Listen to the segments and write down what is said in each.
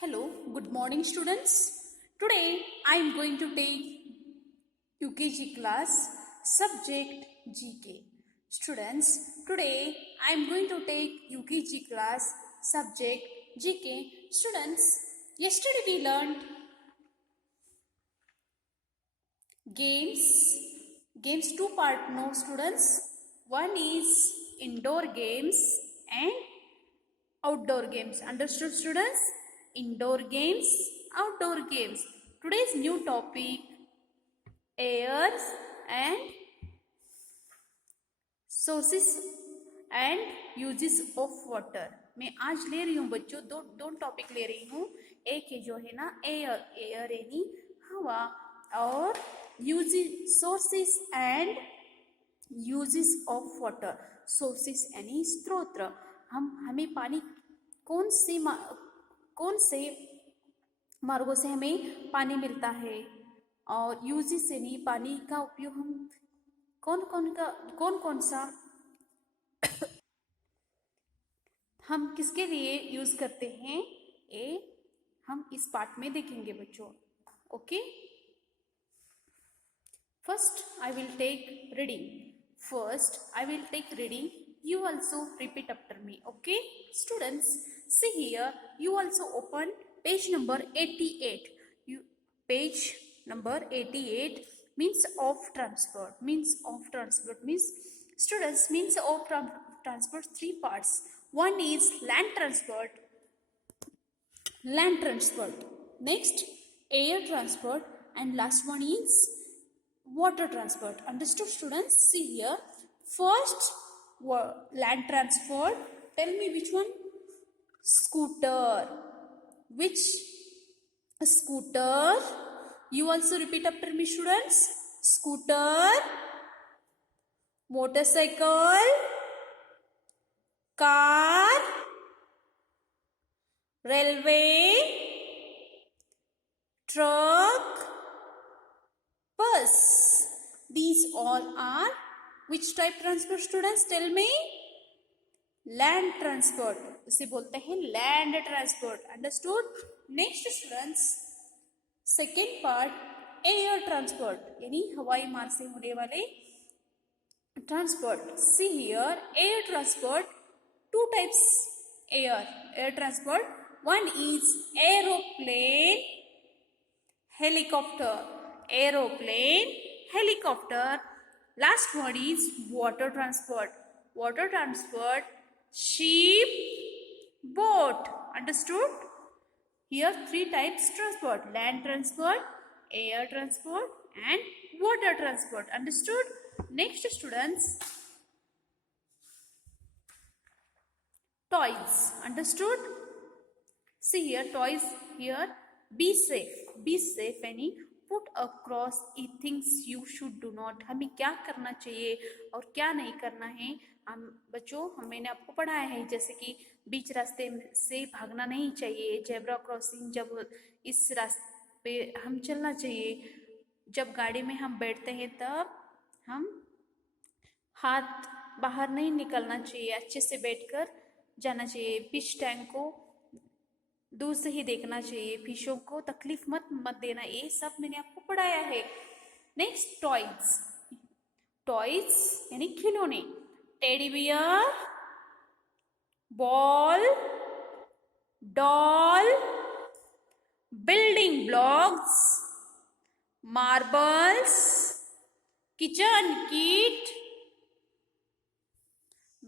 Hello, good morning students. Today I am going to take UKG class subject GK. Students, today I am going to take UKG class subject GK. Students, yesterday we learned games. Games two part no students. One is indoor games and outdoor games. Understood students? Indoor games, outdoor games. Today's new topic airs and sources and uses of water. मैं आज ले रही हूँ बच्चों दो topic ले रही हूँ. एक है जो है ना एयर यानी हवा और uses sources and uses of water. Sources यानी स्रोत. हमें पानी कौन से मार्गों से हमें पानी मिलता है और यूजेस यानी पानी का उपयोग हम कौन सा हम किसके लिए यूज करते हैं ये हम इस पार्ट में देखेंगे बच्चों. Okay, first I will take reading. You also repeat after me. Okay, students, see here. You also open page number 88. Page number 88 means of transport. Means students, means of transport three parts. One is land transport. Next, air transport, and last one is water transport. Understood students? See here. First, land transport. Tell me which one? Scooter. Which scooter? You also repeat after me students. Scooter, motorcycle, car, railway, truck, bus. These all are which type transport students? Tell me. Land transport. उसे बोलते हैं land transport. Understood? Next students, second part air transport यानी हवाई मार्ग से होने वाले transport. See here, air transport, two types air transport. One is aeroplane, helicopter. Last one is water transport. Ship, boat. Understood? Here three types transport: land transport, air transport and water transport. Understood? Next students, toys. Understood? See here, toys here. Be safe यानी put across things you should do not. हमें क्या करना चाहिए और क्या नहीं करना है हम बच्चों मैंने आपको पढ़ाया है. जैसे कि बीच रास्ते से भागना नहीं चाहिए, जेब्रा क्रॉसिंग जब इस रास्ते पे हम चलना चाहिए, जब गाड़ी में हम बैठते हैं तब हम हाथ बाहर नहीं निकलना चाहिए, अच्छे से बैठकर जाना चाहिए. फिश टैंक को दूर से ही देखना चाहिए, फिशों को तकलीफ मत देना. ये सब मैंने आपको पढ़ाया है. नेक्स्ट, टॉयज यानी खिलौने. Teddy bear, ball, doll, building blocks, marbles, kitchen kit,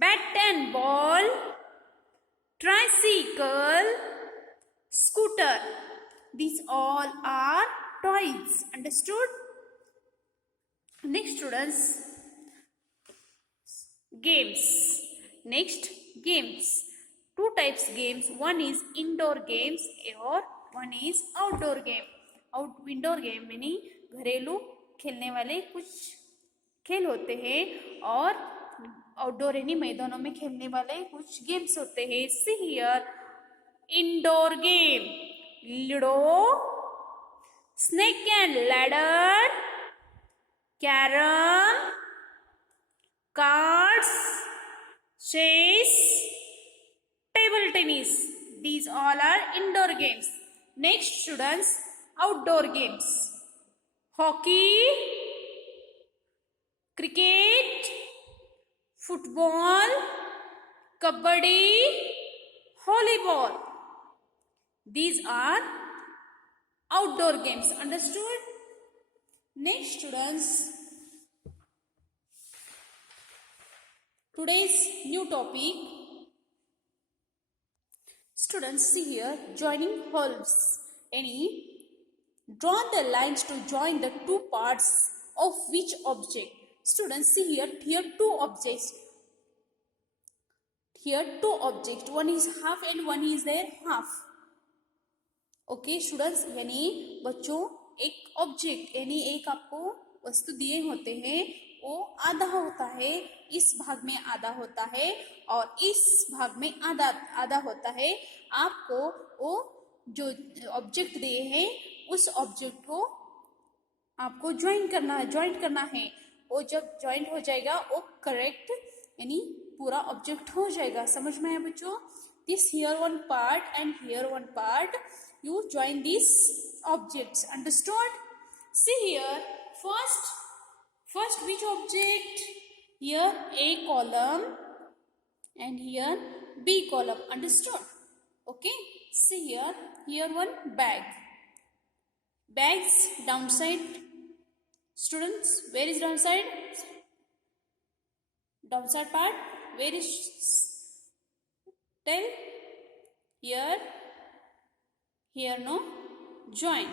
bat and ball, tricycle, scooter. These all are toys. Understood? Next students, games. Two types games. One is indoor games or one is outdoor game. Indoor game यानी घरेलू खेलने वाले कुछ खेल होते हैं और outdoor यानी मैदानों में खेलने वाले कुछ गेम्स होते हैं. See here, indoor game: Ludo, snake and ladder, carom, cards, chess, table tennis. These all are indoor games. Next students, outdoor games. Hockey, cricket, football, kabaddi, volleyball. These are outdoor games. Understood? Next students, today's new topic. Students, see here, joining halves. Draw the lines to join the two parts of which object? Students, see here, two objects. Here two objects. One is half and one is their half. Okay, students, यानी बच्चों एक object यानी एक आपको वस्तु दिए होते हैं, वो आधा होता है, इस भाग में आधा होता है और इस भाग में आधा आधा होता है. आपको वो जो ऑब्जेक्ट दिए हैं उस ऑब्जेक्ट को आपको ज्वाइन करना है. वो जब ज्वाइन हो जाएगा वो करेक्ट यानी पूरा ऑब्जेक्ट हो जाएगा. समझ में आया बच्चों? This here one part and here one part, you join these objects. Understood? See here, first which object? Here A column and here B column. Understood? Okay, see here one bags downside. Students, where is downside part? Where is? Tell. Here no, join.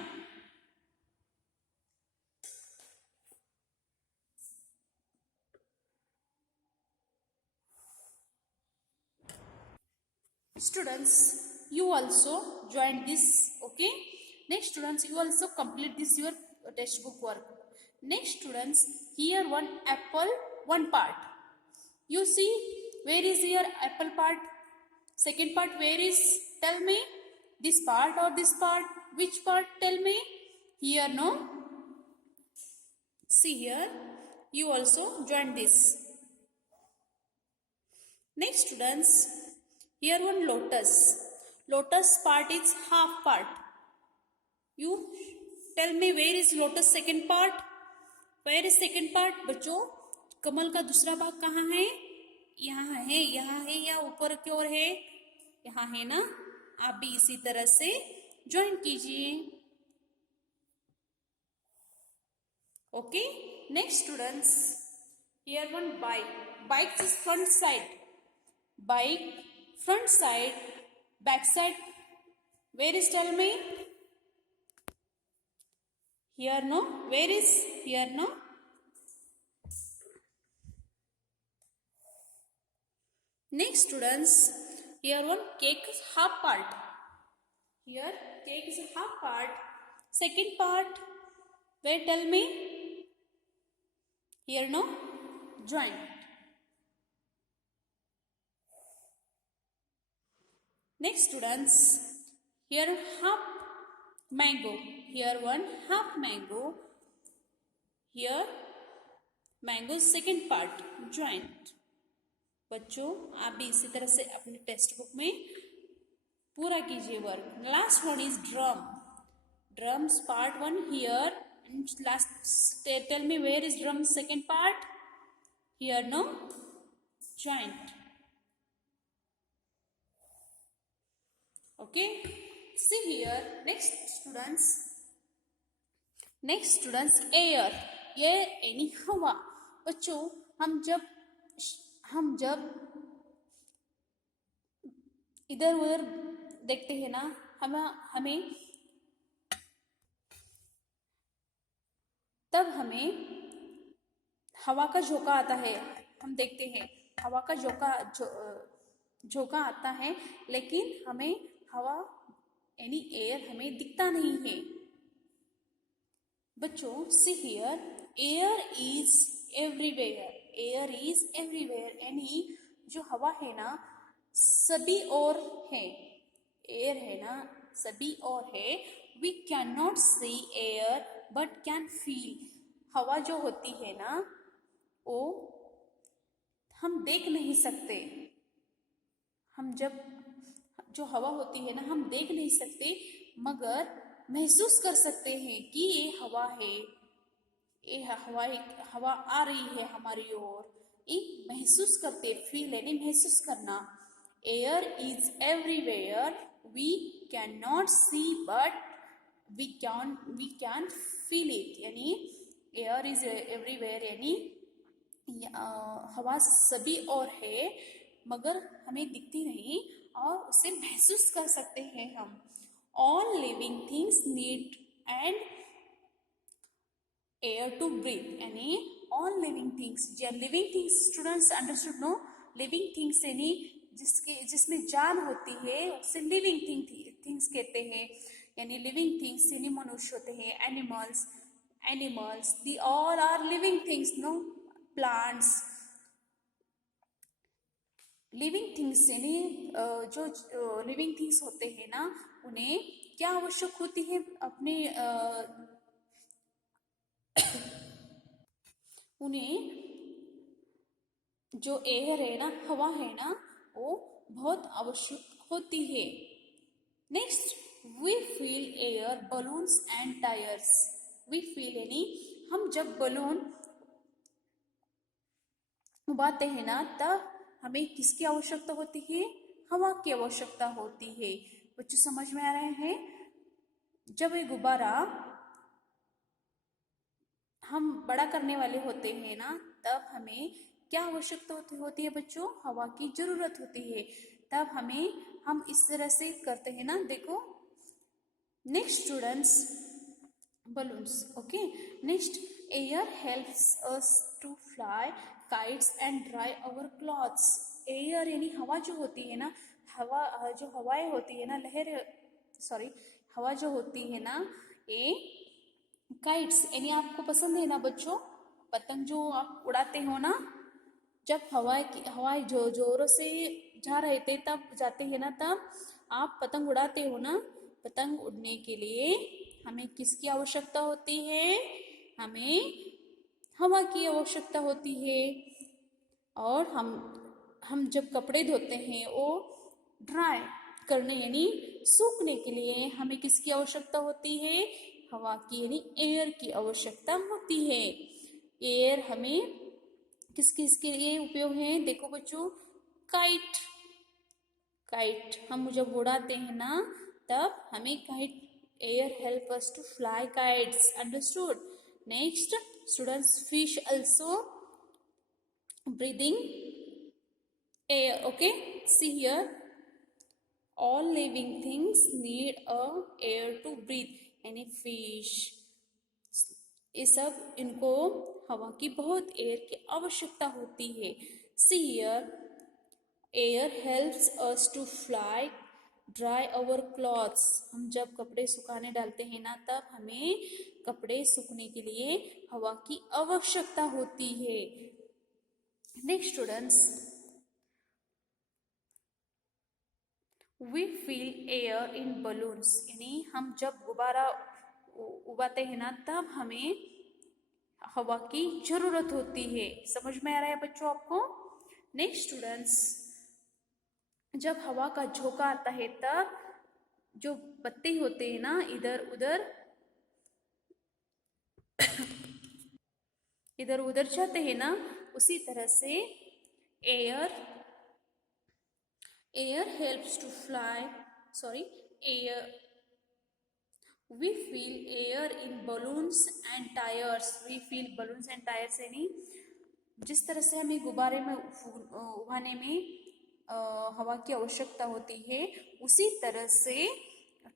Students, you also join this. Okay, next students, you also complete this your textbook work. Next students, here one apple, one part. You see, where is your apple part? Second part where is? Tell me. This part or this part? Which part? Tell me. Here no. See here, you also join this. Next students, here one lotus. Lotus part is half part. You tell me where is lotus second part? Where is second part? बच्चों, कमल का दूसरा भाग कहाँ है? यहाँ है या ऊपर की ओर है? यहाँ है ना. आप भी इसी तरह से ज्वाइन कीजिए. Okay, next students, here one bike is front side. Bike front side, back side where is? Tell me. Here no. Where is? Here no. Next students, here one cake is half part. Here cake is half part. Second part, where? Tell me. Here no, join. Next students, here half mango. Here one half mango. Here mango second part, joint. बच्चों, आप भी इसी तरह से अपने text book में पूरा कीजिए work. Last one is drums part one here and last. Tell me where is drum second part? Here no, joint. Okay, see here. Next students, air यानी हवा. बच्चों, हम जब इधर उधर देखते हैं ना, हमें हवा का झोंका आता है. हम देखते हैं हवा का झोंका आता है, लेकिन हमें हवा यानी एयर हमें दिखता नहीं है. बच्चों, see here, air is everywhere यानी जो हवा है ना सभी और है. एयर है ना सभी और है. We can not see air but can feel. हवा जो होती है ना वो हम देख नहीं सकते. हम जो हवा होती है ना, हम देख नहीं सकते मगर महसूस कर सकते हैं कि ये हवा है, ये हवा आ रही है हमारी ओर। ये महसूस करते, फील यानी महसूस करना। Air is everywhere, we can not see but we can feel it. यानी एयर इज एवरीवेयर यानी हवा सभी और है मगर हमें दिखती नहीं और उसे महसूस कर सकते हैं हम। All living things need and air to breathe. यानी all living things, living things students understood no? Living things यानी जिसमें जान होती है उसे लिविंग थिंग्स कहते हैं। यानी लिविंग थिंग्स यानी मनुष्य होते हैं, animals the all are living things, no? Plants, living things यानी जो लिविंग थिंग्स होते हैं ना, उन्हें क्या आवश्यक होती है? अपने उन्हें जो एयर है ना, हवा है ना, वो बहुत आवश्यक होती है। Next, we feel air balloons and tyres. We feel यानी हम जब बलून उड़ाते हैं ना, तब हमें किसकी आवश्यकता होती है? हवा की आवश्यकता होती है। बच्चों समझ में आ रहे हैं? जब ये गुब्बारा हम बड़ा करने वाले होते हैं ना, तब हमें क्या आवश्यकता होती है बच्चों? हवा की जरूरत होती है। तब हम इस तरह से करते हैं ना, देखो। Next students, balloons, okay? Next, air helps us to fly kites and dry our clothes. Air यानी हवा जो होती है ना, जो हवाएं होती है ना, हवा जो होती है ना, ये काइट्स यानी आपको पसंद है ना बच्चों, पतंग जो आप उड़ाते हो ना, जब हवाएं जो जोरों से जा रहे थे तब जाते हैं ना, तब आप पतंग उड़ाते हो ना। पतंग उड़ने के लिए हमें किसकी आवश्यकता होती है? हमें हवा की आवश्यकता होती है। और हम जब कपड़े धोते हैं वो ड्राई करने यानी सूखने के लिए हमें किसकी आवश्यकता होती है? हवा की यानी एयर की आवश्यकता होती है। एयर हमें किसके लिए उपयोग है? देखो बच्चों, काइट हम जब उड़ाते हैं ना, तब हमें kite, air help us to fly kites, understood? Next students, fish also breathing air, okay? See here, all living things need a air to breathe, यानी फिश, ये सब इनको हवा की बहुत एयर की आवश्यकता होती है। See here, air helps us to fly, dry our clothes। हम जब कपड़े सुखाने डालते हैं ना, तब हमें कपड़े सूखने के लिए हवा की आवश्यकता होती है। Next students, we feel air in balloons, यानी हम जब गुब्बारा उड़ाते हैं ना, तब हमें हवा की जरूरत होती है। समझ में आ रहा है बच्चों आपको? नेक्स्ट स्टूडेंट्स, जब हवा का झोंका आता है तब जो पत्ते होते हैं ना, इधर उधर जाते हैं ना, उसी तरह से air helps to fly, air, we feel air in balloons and tyres. We feel balloons and tyres यानी जिस तरह से हमें गुब्बारे में उड़ाने में हवा की आवश्यकता होती है, उसी तरह से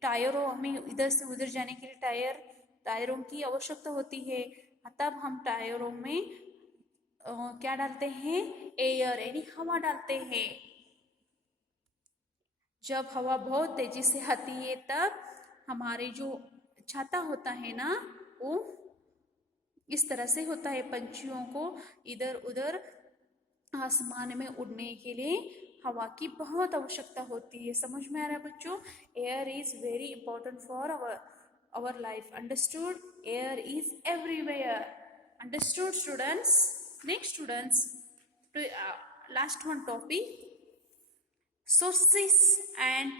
टायरों, हमें इधर से उधर जाने के लिए टायरों की आवश्यकता होती है। तब हम टायरों में क्या डालते हैं? एयर यानी हवा डालते हैं। जब हवा बहुत तेजी से आती है, तब हमारे जो छाता होता है ना, वो इस तरह से होता है। पंछियों को इधर उधर आसमान में उड़ने के लिए हवा की बहुत आवश्यकता होती है। समझ में आ रहा है बच्चों? Air is very important for our life, understood? Air is everywhere, understood students? Next students, last one topic, sources and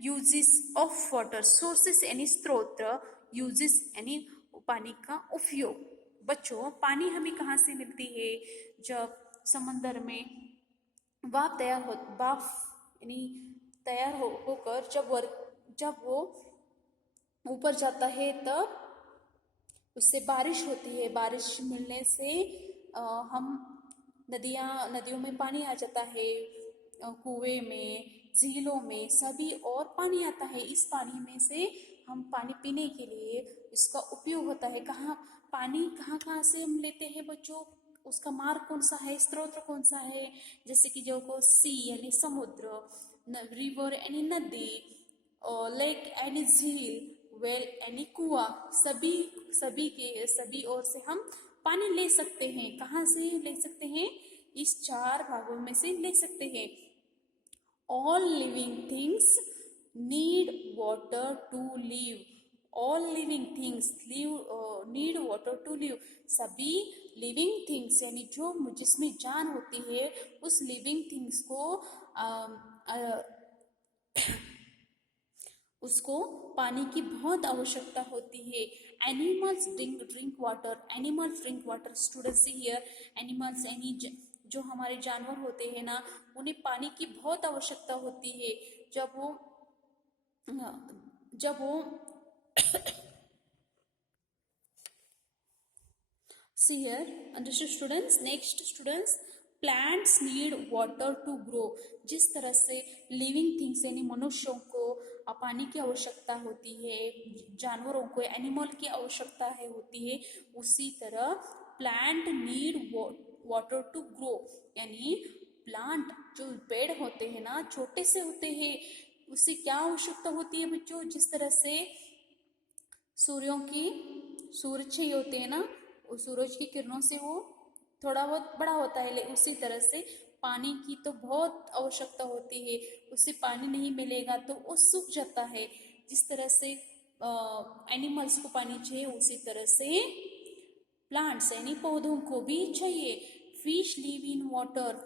uses of water, sources यानी स्रोत, यूजेस यानी पानी का उपयोग। बच्चों, पानी हमें कहाँ से मिलती है? जब समंदर में भाप यानी तैयार होकर जब वो ऊपर जाता है, तब उससे बारिश होती है। बारिश मिलने से हम नदियों में पानी आ जाता है, कुएं में, झीलों में, सभी और पानी आता है। इस पानी में से हम पानी पीने के लिए इसका उपयोग होता है। पानी कहाँ कहाँ से हम लेते हैं बच्चों? उसका मार्ग कौन सा है, स्रोत कौन सा है? जैसे कि जो को सी यानी समुद्र, रिवर यानी नदी, और लेक यानी झील, वेल यानी कुआ, सभी ओर से हम पानी ले सकते हैं। कहाँ से ले सकते हैं? इस 4 भागों में से ले सकते हैं। All living things need water to live. All living things need water to live. सभी लिविंग थिंग्स यानी जो जिसमें जान होती है, उस लिविंग थिंग्स को उसको पानी की बहुत आवश्यकता होती है। Animals drink water, animals drink water. Students here, animals यानी जो हमारे जानवर होते हैं ना, उन्हें पानी की बहुत आवश्यकता होती है। जब वो See here, understood students? Next students, plants need water to grow. जिस तरह से लिविंग थिंग्स यानी मनुष्यों को पानी की आवश्यकता होती है, जानवरों को एनिमल की आवश्यकता होती है, उसी तरह plant need water to grow. यानी प्लांट जो पेड़ होते हैं ना, छोटे से होते हैं, उससे क्या आवश्यकता होती है बच्चों? जिस तरह से सूरज चाहिए होते हैं ना, उस सूरज की किरणों से वो थोड़ा बहुत बड़ा होता है, उसी तरह से पानी की तो बहुत आवश्यकता होती है। उससे पानी नहीं मिलेगा तो वो सूख जाता है। जिस तरह से एनिमल्स को पानी चाहिए, उसी तरह से प्लांट्स यानी पौधों को भी चाहिए। Fish live in water.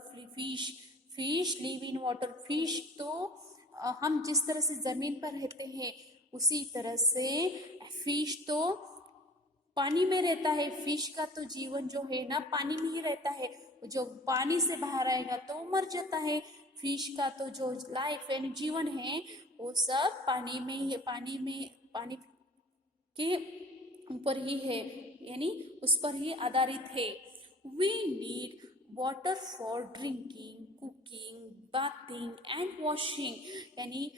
Fish live in water. Fish तो हम जिस तरह से जमीन पर रहते हैं, उसी तरह से फिश तो पानी में रहता है। फिश का तो जीवन जो है ना, पानी में ही रहता है। जो पानी से बाहर आएगा तो मर जाता है। फिश का तो जो लाइफ यानी जीवन है, वो सब पानी के ऊपर ही है, यानी उस पर ही आधारित है। We need water for drinking, cooking, bathing and washing. यानी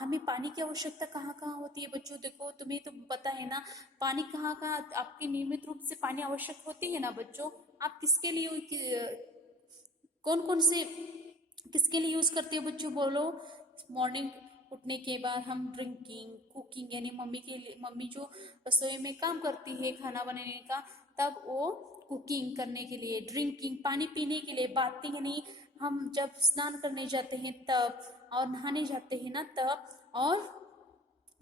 हमें पानी की आवश्यकता कहाँ कहाँ होती है बच्चों? देखो, तुम्हें तो पता है ना, पानी कहाँ कहाँ आपके नियमित रूप से पानी आवश्यक होती है ना बच्चों। आप कौन कौन से किसके लिए यूज करती हो बच्चों? बोलो। मॉर्निंग उठने के बाद हम ड्रिंकिंग, कुकिंग यानी मम्मी जो रसोई में काम करती है खाना बनाने का, तब वो कुकिंग करने के लिए, ड्रिंकिंग पानी पीने के लिए, बाथिंग यानी हम जब स्नान करने जाते हैं तब, और नहाने जाते हैं ना तब, और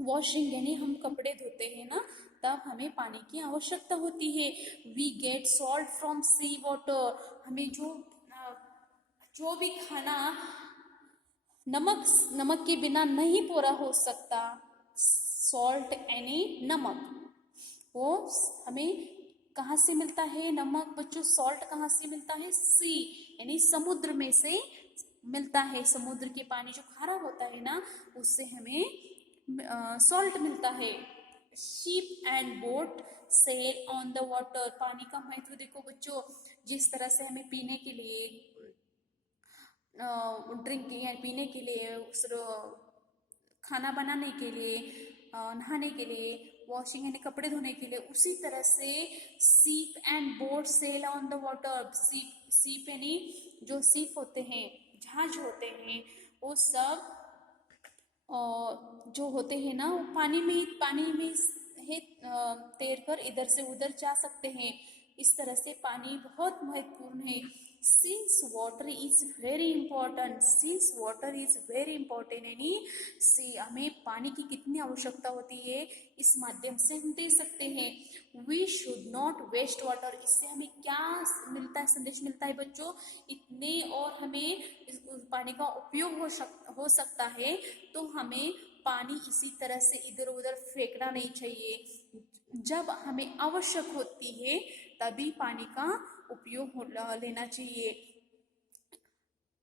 वॉशिंग यानी हम कपड़े धोते हैं ना, तब हमें पानी की आवश्यकता होती है। We get salt from sea water. हमें जो भी खाना नमक के बिना नहीं पूरा हो सकता, सॉल्ट यानी नमक, वो हमें कहाँ से मिलता है? नमक बच्चों, सॉल्ट कहाँ से मिलता है? सी यानी समुद्र में से मिलता है। समुद्र के पानी जो खारा होता है ना, उससे हमें सॉल्ट मिलता है। Ship and boat sail on the water. पानी का महत्व देखो बच्चों, जिस तरह से हमें पीने के लिए, ड्रिंकिंग यानी पीने के लिए, खाना बनाने के लिए, नहाने के लिए, वॉशिंग यानी कपड़े धोने के लिए, उसी तरह से ship and boat sail on the water. Ship यानी जो सीप होते हैं, जहाज होते हैं, वो सब जो होते हैं ना, वो पानी में है, तैर कर इधर से उधर जा सकते हैं। इस तरह से पानी बहुत महत्वपूर्ण है। since water is very important, since water is very important यानी हमें पानी की कितनी आवश्यकता होती है इस माध्यम से हम दे सकते हैं। We should not waste water, इससे हमें क्या मिलता है, संदेश मिलता है बच्चों, इतने और हमें पानी का उपयोग हो सकता है, तो हमें पानी इसी तरह से इधर उधर फेंकना नहीं चाहिए। जब हमें आवश्यक होती है तभी पानी का उपयोग लेना चाहिए।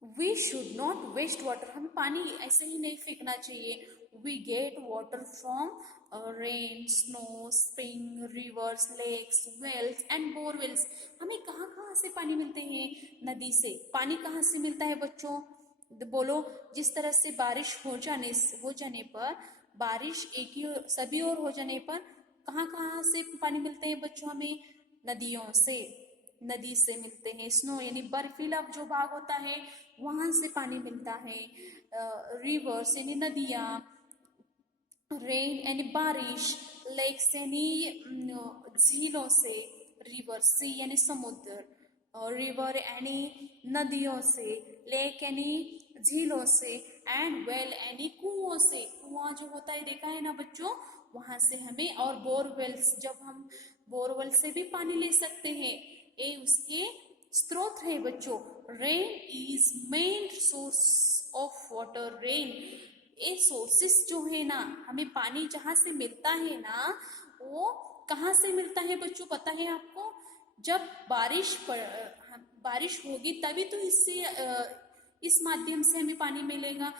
We should not waste water, हमें पानी ऐसे ही नहीं फेंकना चाहिए। We get water from rain, snow, spring, rivers, lakes, wells and borewells. हमें कहाँ कहाँ से पानी मिलते हैं? नदी से। पानी कहाँ से मिलता है बच्चों? बोलो। जिस तरह से बारिश हो जाने पर, बारिश एक ही सभी ओर हो जाने पर कहाँ कहाँ से पानी मिलते हैं बच्चों? हमें नदियों से, नदी से मिलते हैं। स्नो यानी बर्फीला जो भाग होता है वहां से पानी मिलता है। रिवर्स यानी नदियां, रेन यानी बारिश, लेक्स यानी झीलों से, रिवर सी यानी समुद्र, रिवर यानी नदियों से, लेक यानी झीलों से, एंड वेल यानी कुओं से। कुआं जो होता है देखा है ना बच्चों, वहां से हमें, और बोरवेल्स, जब हम बोरवेल से भी पानी ले सकते हैं, ये उसके स्रोत है बच्चों। Rain is main source of water. Rain, ये सोर्सेस जो है ना, हमें पानी जहाँ से मिलता है ना, वो कहाँ से मिलता है बच्चों पता है आपको? जब बारिश होगी तभी तो इससे इस माध्यम से हमें पानी मिलेगा।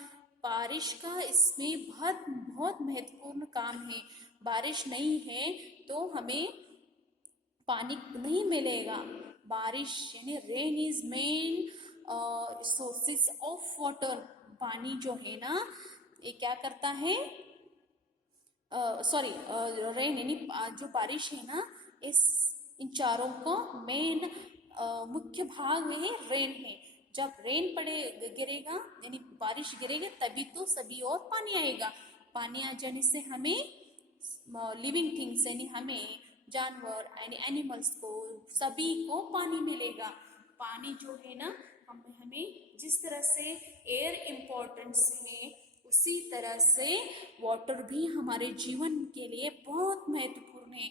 बारिश का इसमें बहुत बहुत महत्वपूर्ण काम है। बारिश नहीं है तो हमें पानी नहीं मिलेगा। बारिश यानी rain is main sources of water. पानी जो है ना, ये क्या करता है, सॉरी, रेन यानी जो बारिश है ना, इन चारों का मेन मुख्य भाग में रेन है। जब रेन गिरेगा यानी बारिश गिरेगी तभी तो सभी और पानी आएगा। पानी आ जाने से हमें लिविंग थिंग्स यानी हमें जानवर यानी एनिमल्स को, सभी को पानी मिलेगा। पानी जो है ना, हमें जिस तरह से एयर इम्पोर्टेंस है उसी तरह से वाटर भी हमारे जीवन के लिए बहुत महत्वपूर्ण है।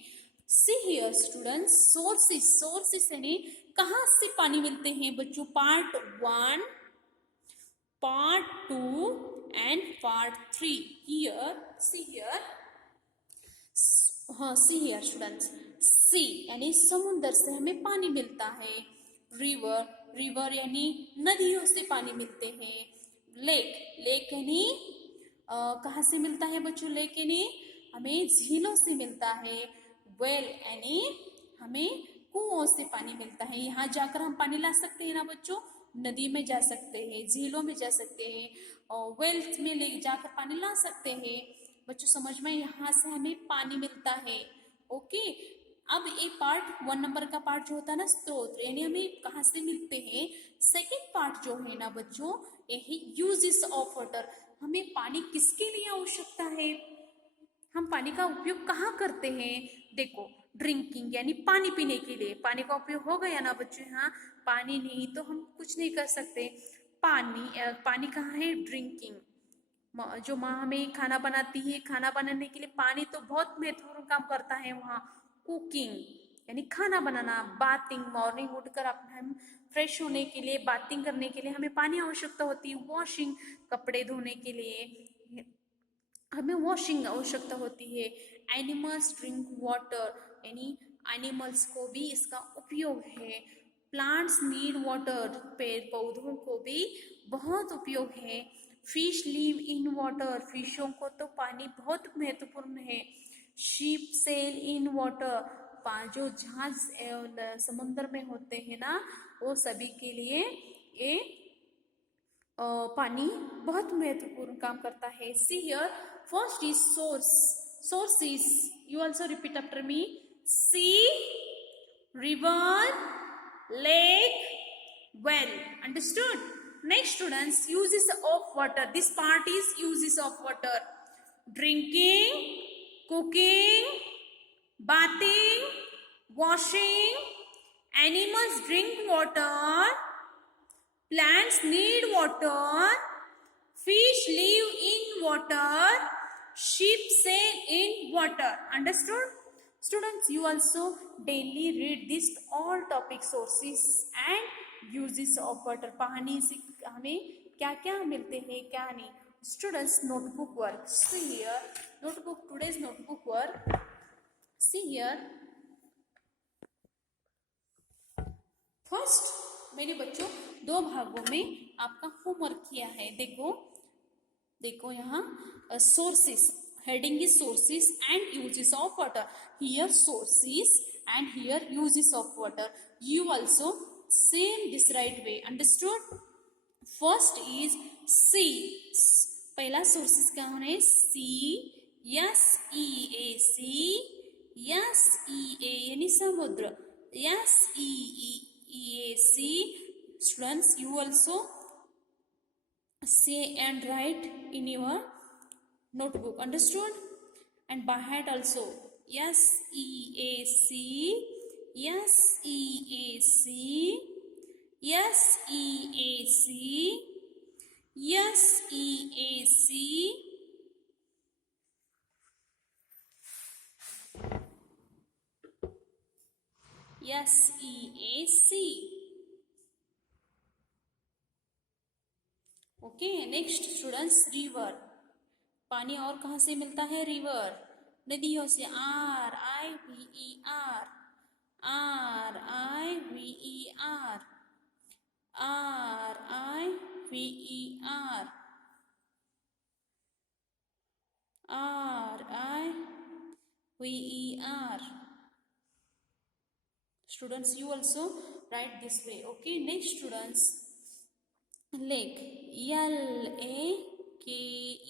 See here students, sources यानी कहाँ से पानी मिलते हैं बच्चों? Part 1, part 2 and part 3। see here students, sea यानी समुद्र से हमें पानी मिलता है। रिवर यानी नदियों से पानी मिलते हैं। लेक यानी कहाँ से मिलता है बच्चों? लेक यानी हमें झीलों से मिलता है। वेल यानी हमें कुओं से पानी मिलता है। यहाँ जाकर हम पानी ला सकते हैं ना बच्चों, नदी में जा सकते हैं, झीलों में जा सकते हैं, और वेल्स में ले जाकर पानी ला सकते हैं। बच्चों समझ में, यहाँ से हमें पानी मिलता है। ओके, अब ये पार्ट 1 नंबर का पार्ट जो होता है ना, स्रोत यानी हमें कहाँ से मिलते हैं। सेकेंड पार्ट जो है ना बच्चों, ये है यूजेस ऑफ वाटर। हमें पानी किसके लिए आवश्यकता है, हम पानी का उपयोग कहाँ करते हैं? देखो, ड्रिंकिंग यानी पानी पीने के लिए पानी का उपयोग हो गया ना बच्चों। हाँ, पानी नहीं तो हम कुछ नहीं कर सकते। पानी कहाँ है? ड्रिंकिंग, जो माँ हमें खाना बनाती है, खाना बनाने के लिए पानी तो बहुत महत्वपूर्ण काम करता है वहाँ। कुकिंग यानी खाना बनाना। बाथिंग, मॉर्निंग उठकर हम फ्रेश होने के लिए, बाथिंग करने के लिए हमें पानी आवश्यकता होती है। वॉशिंग, कपड़े धोने के लिए हमें वॉशिंग आवश्यकता होती है। एनिमल्स ड्रिंक वाटर यानी एनिमल्स को भी इसका उपयोग है। प्लांट्स नीड वाटर, पेड़ पौधों को भी बहुत उपयोग है। फिश लिव इन वाटर, फिशों को तो पानी बहुत महत्वपूर्ण है। शिप सेल इन वाटर, जो जहाज समुद्र में होते हैं ना, वो सभी के लिए ये पानी बहुत महत्वपूर्ण काम करता है। See here, first is sources, you also repeat after me. Sea, river, lake, well. Understood? Next students, uses of water. This part is uses of water. Drinking, cooking, bathing, washing. Animals drink water Plants need water. Fish live in water. Sheep sail in water. Understood? Students, you also daily read this all topic sources and uses of water. पढ़ने से हमें क्या क्या मिलते हैं क्या नहीं. Students, notebook work. See here, notebook, today's notebook work. See here. First मेरे बच्चों 2 भागों में आपका होमवर्क किया है. देखो यहाँ sources, heading is sources and uses of water. Here sources and here uses of water. You also same this right way. Understood? First is sea. पहला सोर्सेस क्या होने? सी, yes E A, C yes E A यानी समुद्र. Yes E A, sea. Students, you also say and write in your notebook. Understood? And by heart also. Yes, E A C. Yes, E A C. Yes, E A C. Yes, E A C. Yes, E A C. Okay. Next students, river. पानी और कहाँ से मिलता है? River, नदियों से. Are I V E R, are I V E R, are I V E R, are I V E R. Students, you also write this way. Okay. Next students, lake. L A K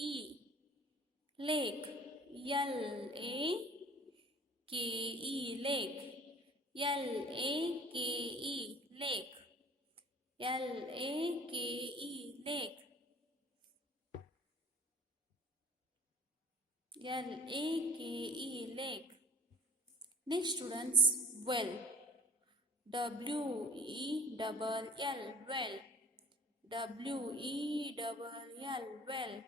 E, lake. L A K E, lake. L A K E, lake. L A K E, lake. L A K E, lake. Next students, well. W E double L, well. W E double L, well.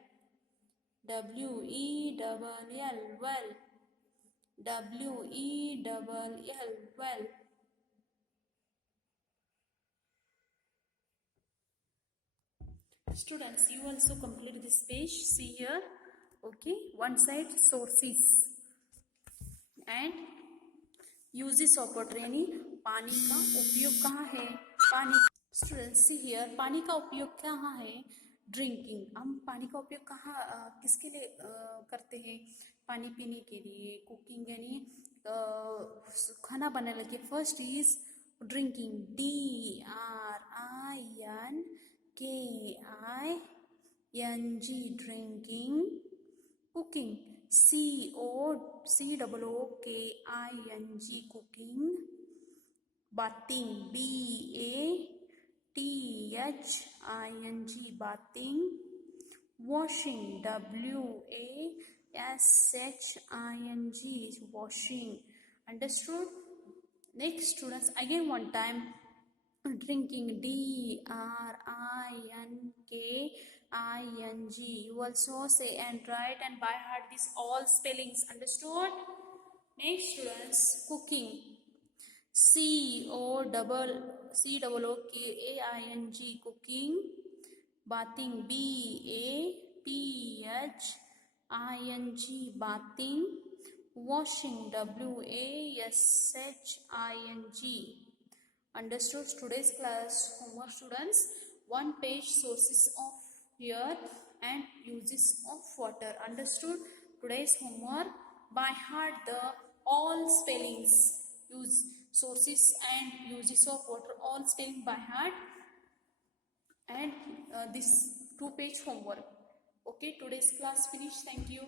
W E double L, well. W E double L, well. Students, you also complete this page. See here. Okay. One side sources and uses of water. यानी पानी का उपयोग कहाँ है? पानी. Students, see here. पानी का उपयोग कहाँ है? ड्रिंकिंग. हम पानी का उपयोग कहाँ किसके लिए करते हैं? पानी पीने के लिए. कुकिंग यानी खाना बनाने के. First is drinking. D R I N K I N G, drinking. Cooking. COOKING, cooking. Bathing. BATHING, bathing. Washing. WASHING, washing. Understood? Next students, again one time. Drinking. DRINKING. You also say and write and by heart these all spellings. Understood? Next students, cooking. COOKAING, cooking. Bathing. BAPHING, bathing. Washing. WASHING. Understood? Today's class homework students, one page sources of air and uses of water. Understood? Today's homework, by heart the all spellings, use sources and uses of water, all spelling by heart, and this 2-page homework. Okay, today's class finished. Thank you.